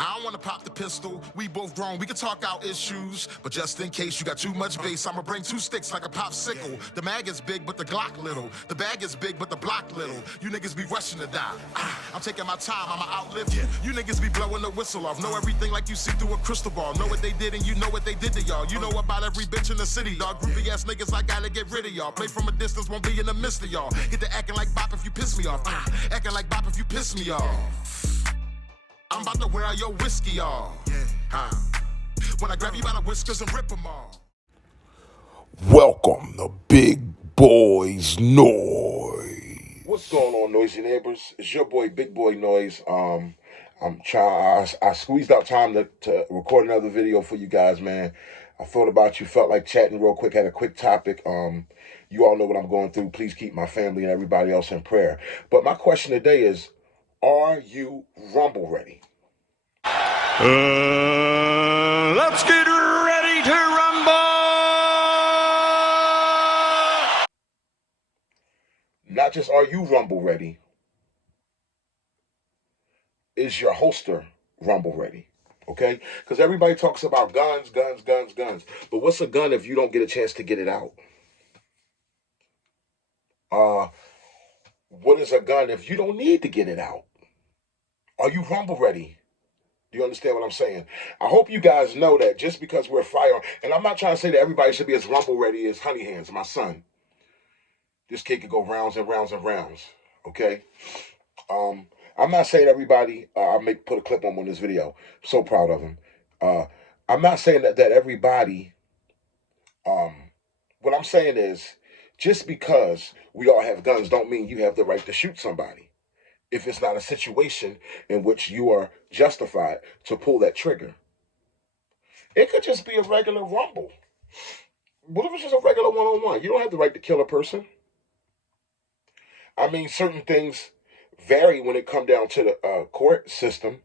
I don't wanna pop the pistol, we both grown, we can talk out issues. But just in case you got too much bass, I'ma bring 2 sticks like a popsicle. The mag is big, but the Glock little. The bag is big, but the block little. You niggas be rushing to die. I'm taking my time, I'ma outlive you. You niggas be blowing the whistle off. Know everything like you see through a crystal ball. Know what they did and you know what they did to y'all. You know about every bitch in the city, dog. Groupie ass niggas, I gotta get rid of y'all. Play from a distance, won't be in the midst of y'all. Get to acting like bop if you piss me off. Acting like bop if you piss me off. I'm about to wear out your whiskey off. When I grab you by the whiskers and rip them off. Welcome to Big Boys Noise. What's going on, noisy neighbors? It's your boy, Big Boy Noise. I squeezed out time to record another video for you guys, man. I thought about you, felt like chatting real quick, had a quick topic. You all know what I'm going through. Please keep my family and everybody else in prayer. But my question today is, are you rumble ready? Let's get ready to rumble! Not just are you rumble ready, is your holster rumble ready? Okay? Because everybody talks about guns. But what's a gun if you don't get a chance to get it out? What is a gun if you don't need to get it out? Are you rumble ready? Do you understand what I'm saying? I hope you guys know that just because we're firearm, and I'm not trying to say that everybody should be as rumble ready as Honey Hands, my son. This kid could go rounds and rounds and rounds, okay? I'm not saying everybody, I may put a clip on this video. I'm so proud of him. I'm not saying that everybody, what I'm saying is, just because we all have guns don't mean you have the right to shoot somebody. If it's not a situation in which you are justified to pull that trigger. It could just be a regular rumble. What if it's just a regular one-on-one? You don't have the right to kill a person. I mean, certain things vary when it comes down to the court system.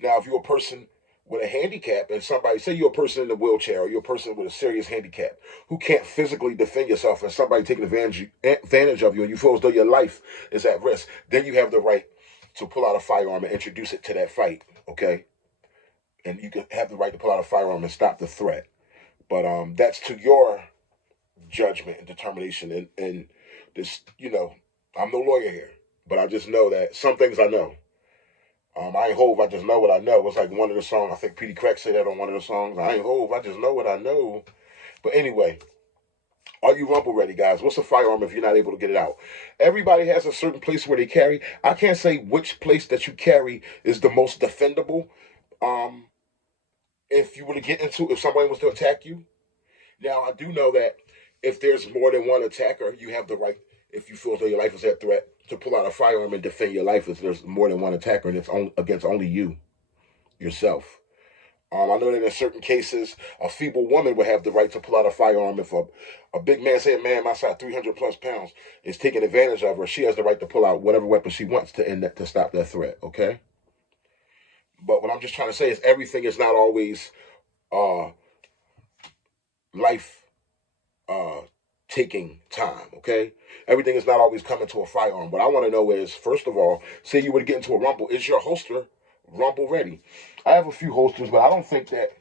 Now, if you're a person with a handicap and somebody, say you're a person in a wheelchair or you're a person with a serious handicap who can't physically defend yourself and somebody taking advantage of you and you feel as though your life is at risk, then you have the right to pull out a firearm and introduce it to that fight, okay? And you can have the right to pull out a firearm and stop the threat. But that's to your judgment and determination. And this, you know, I'm no lawyer here, but I just know that some things I know. I ain't Hove, I just know what I know. It's like one of the songs, I think Petey Crack said that on one of the songs. I ain't Hove, I just know what I know. But anyway, are you rumble ready, guys? What's a firearm if you're not able to get it out? Everybody has a certain place where they carry. I can't say which place that you carry is the most defendable. If you were to get into, if somebody was to attack you. Now, I do know that if there's more than one attacker, you have the right, if you feel as though your life is at threat, to pull out a firearm and defend your life if there's more than one attacker and it's against only you, yourself. I know that in certain cases, a feeble woman would have the right to pull out a firearm if a big man, say a man my size, 300 plus pounds, is taking advantage of her. She has the right to pull out whatever weapon she wants to end that, to stop that threat, okay? But what I'm just trying to say is everything is not always life taking time, okay? Everything is not always coming to a firearm. What I want to know is, first of all, say you were to get into a rumble, is your holster rumble ready? I have a few holsters, but I don't think that,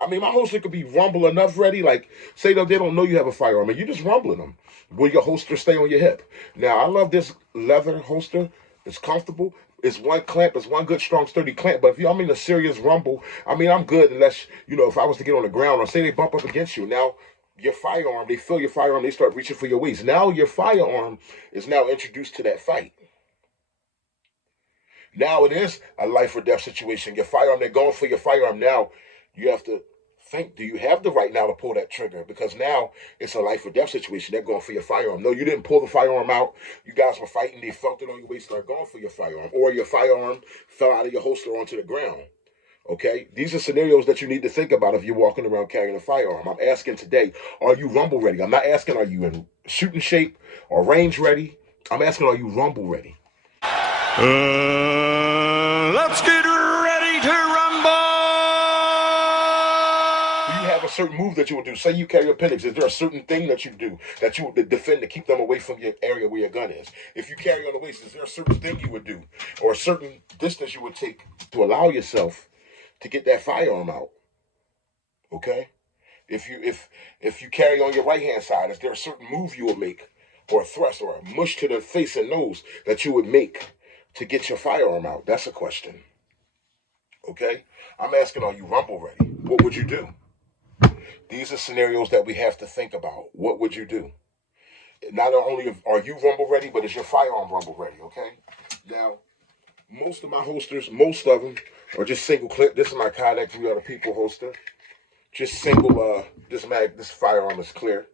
I mean, my holster could be rumble enough ready, like, say that they don't know you have a firearm, and you're just rumbling them. Will your holster stay on your hip? Now, I love this leather holster. It's comfortable. It's one clamp. It's one good, strong, sturdy clamp. But if I'm in a serious rumble, I mean, I'm good unless, you know, if I was to get on the ground or say they bump up against you. Now, your firearm, they feel your firearm, they start reaching for your waist. Now your firearm is now introduced to that fight. Now it is a life or death situation. Your firearm, they're going for your firearm. Now you have to think, do you have the right now to pull that trigger? Because now it's a life or death situation. They're going for your firearm. No, you didn't pull the firearm out. You guys were fighting. They felt it on your waist, started going for your firearm. Or your firearm fell out of your holster onto the ground. Okay, these are scenarios that you need to think about if you're walking around carrying a firearm. I'm asking today, are you rumble ready? I'm not asking, are you in shooting shape or range ready? I'm asking, are you rumble ready? Let's get ready to rumble! Do you have a certain move that you would do? Say you carry appendix. Is there a certain thing that you do that you would defend to keep them away from your area where your gun is? If you carry on the waist, is there a certain thing you would do or a certain distance you would take to allow yourself to get that firearm out? Okay? If you carry on your right hand side, is there a certain move you would make or a thrust or a mush to the face and nose that you would make to get your firearm out? That's a question. Okay? I'm asking, are you rumble ready? What would you do? These are scenarios that we have to think about. What would you do? Not only are you rumble ready, but is your firearm rumble ready, okay? Now, most of my holsters, most of them are just single clip. This is my Kydex We Are the People holster. Just single, this firearm is clear.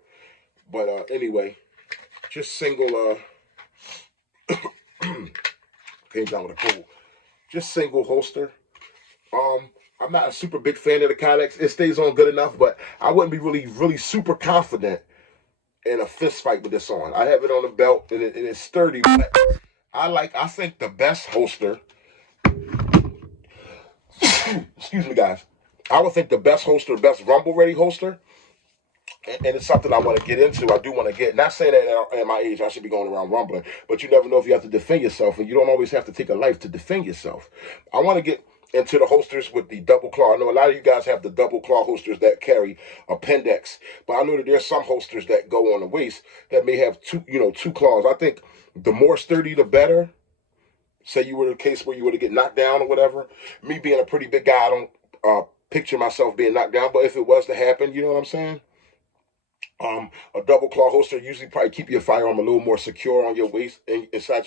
But anyway, just single, came down with a cold. Just single holster. I'm not a super big fan of the Kydex. It stays on good enough, but I wouldn't be really super confident in a fist fight with this on. I have it on the belt and it's sturdy, but I think the best holster, excuse me guys, I would think the best holster, best rumble ready holster, and it's something I want to get into. I do want to get, not saying that at my age I should be going around rumbling, but you never know if you have to defend yourself, and you don't always have to take a life to defend yourself. I want to get into the holsters with the double claw. I know a lot of you guys have the double claw holsters that carry appendix, but I know that there's some holsters that go on the waist that may have two claws. I think the more sturdy, the better. Say you were in a case where you were to get knocked down or whatever. Me being a pretty big guy, I don't picture myself being knocked down, but if it was to happen, you know what I'm saying? A double claw holster usually probably keep your firearm a little more secure on your waist, inside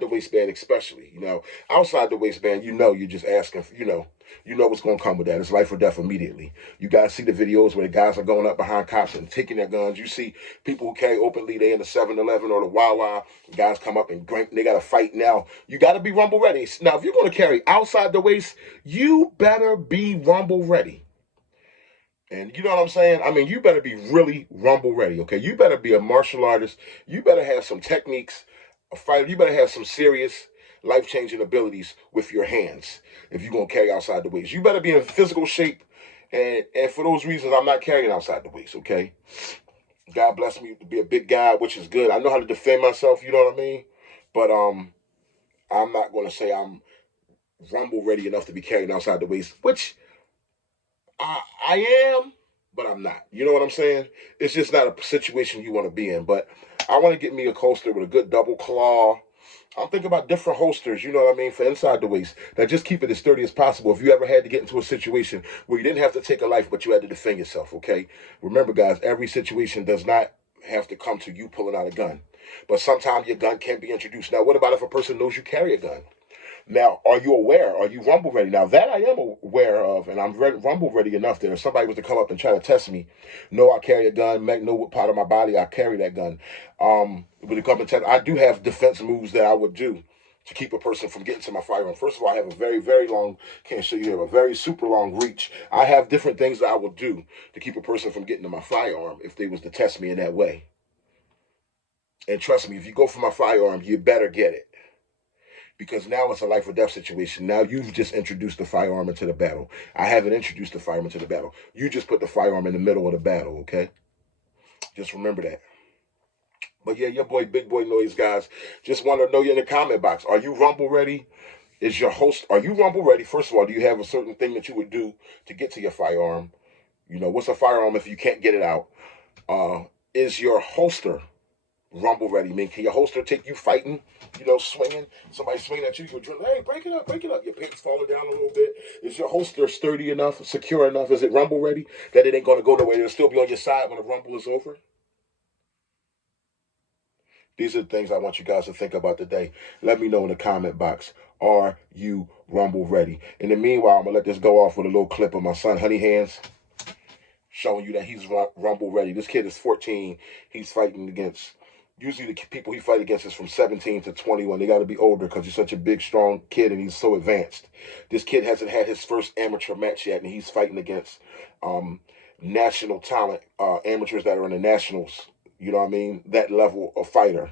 the waistband especially. Outside the waistband, you're just asking for, you know what's going to come with that. It's life or death immediately. You guys see the videos where the guys are going up behind cops and taking their guns. You see people who carry openly, they in the 7-Eleven or the Wawa, guys come up and they got to fight. Now, you got to be rumble ready. Now, if you're going to carry outside the waist, you better be rumble ready. And you know what I'm saying? I mean, you better be really rumble ready, okay? You better be a martial artist. You better have some techniques, a fighter. You better have some serious life-changing abilities with your hands if you're going to carry outside the waist. You better be in physical shape. And for those reasons, I'm not carrying outside the waist, okay? God bless me to be a big guy, which is good. I know how to defend myself, you know what I mean? But I'm not going to say I'm rumble ready enough to be carrying outside the waist, which I am, but I'm not. You know what I'm saying? It's just not a situation you want to be in. But I want to get me a holster with a good double claw. I'm thinking about different holsters, you know what I mean, for inside the waist that just keep it as sturdy as possible. If you ever had to get into a situation where you didn't have to take a life, but you had to defend yourself, okay? Remember, guys, every situation does not have to come to you pulling out a gun. But sometimes your gun can be introduced. Now, what about if a person knows you carry a gun? Now, are you aware? Are you rumble ready? Now, that I am aware of, and I'm rumble ready enough that if somebody was to come up and try to test me, know I carry a gun, know what part of my body I carry that gun. With a come and test, I do have defense moves that I would do to keep a person from getting to my firearm. First of all, I have a very, very long, can't show you here, a very super long reach. I have different things that I will do to keep a person from getting to my firearm if they was to test me in that way. And trust me, if you go for my firearm, you better get it. Because now it's a life or death situation. Now you've just introduced the firearm into the battle. I haven't introduced the firearm into the battle. You just put the firearm in the middle of the battle, okay? Just remember that. But yeah, your boy, Big Boy Noise, guys. Just want to know you in the comment box. Are you rumble ready? Are you rumble ready? First of all, do you have a certain thing that you would do to get to your firearm? What's a firearm if you can't get it out? Is your holster rumble ready? I mean, can your holster take you fighting, swinging, somebody swinging at you, you're drilling, hey, break it up, your pants falling down a little bit. Is your holster sturdy enough, secure enough? Is it rumble ready that it ain't going to go nowhere? It'll still be on your side when the rumble is over? These are the things I want you guys to think about today. Let me know in the comment box. Are you rumble ready? In the meanwhile, I'm going to let this go off with a little clip of my son, Honey Hands, showing you that he's rumble ready. This kid is 14. He's fighting against, usually the people he fight against is from 17 to 21. They got to be older because he's such a big, strong kid and he's so advanced. This kid hasn't had his first amateur match yet, and he's fighting against national talent, amateurs that are in the nationals. You know what I mean? That level of fighter.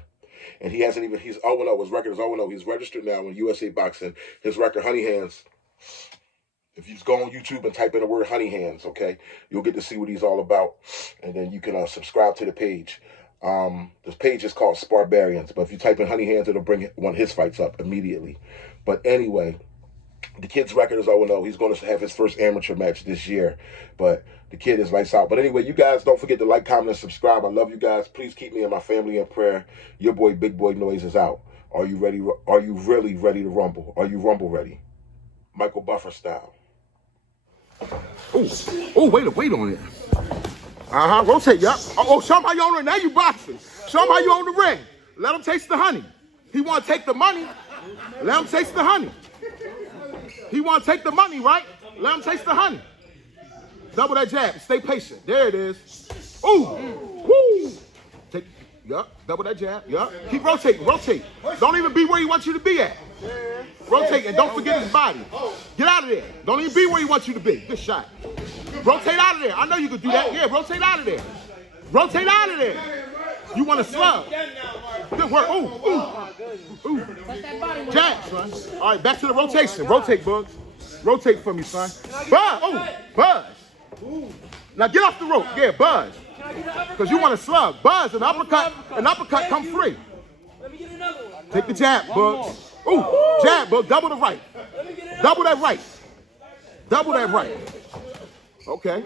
And he's 0-0. His record is 0-0. He's registered now in USA Boxing. His record, Honey Hands, If you just go on YouTube and type in the word Honey Hands, okay, you'll get to see what he's all about. And then you can subscribe to the page. This page is called Sparbarians, but if you type in Honey Hands, it'll bring one of his fights up immediately. But anyway, the kid's record is 0-0. He's going to have his first amateur match this year, but the kid is lights out. But anyway, you guys don't forget to like, comment, and subscribe. I love you guys. Please keep me and my family in prayer. Your boy, Big Boy Noise, is out. Are you ready? Are you really ready to rumble? Are you rumble ready? Michael Buffer style. Oh, wait on it. Rotate, yup. Oh, show him how you on the ring. Now you boxing. Show him how you on the ring. Let him taste the honey. He want to take the money. Let him taste the honey. He want to take the money, right? Let him taste the honey. Double that jab. Stay patient. There it is. Ooh. Woo. Take, yup. Double that jab. Yup. Keep rotating. Rotate. Don't even be where he wants you to be at. Rotate and don't forget his body. Get out of there. Don't even be where he wants you to be. Good shot. Rotate out of there. I know you can do that. Yeah, rotate out of there. Rotate out of there. You want to slug. Good work. Ooh. Jab, son. All right, back to the rotation. Rotate, Bugs. Rotate for me, son. Buzz. Oh, Buzz. Now get off the rope. Yeah, Buzz. Because you want to slug. Buzz, an uppercut come free. Take the jab, Bugs. Ooh, jab, Bugs. Double the right. Double that right. Double that right. Okay.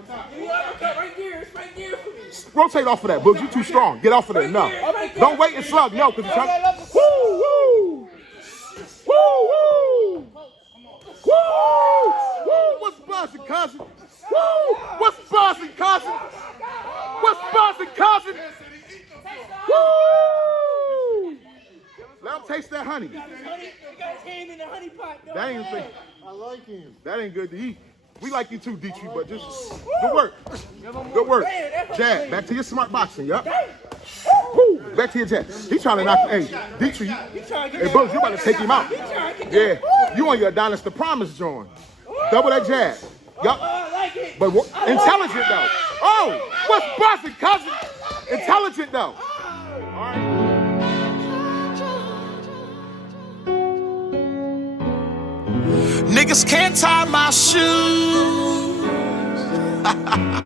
Rotate off of that, Bugs. You too strong. Get off of there. No. Don't wait and slug. No, because you're trying. Woo! What's buzzing, cousin? Woo! What's buzzing, cousin? What's buzzing, cousin? Woo! Let him taste that honey. That ain't thing. I like him. That ain't good to eat. We like you too, Dietrich, but just good work. Good work. Jab. Back to your smart boxing, yup. Woo! Back to your jab. He's trying to knock. Hey, Dietrich. Hey, Bugs, you about to take him out. Yeah. You on your Adonis the Promise joint. Double that jab. Yup. But intelligent though. Oh, what's buzzing, cousin? Intelligent though. All right. Niggas can't tie my shoes.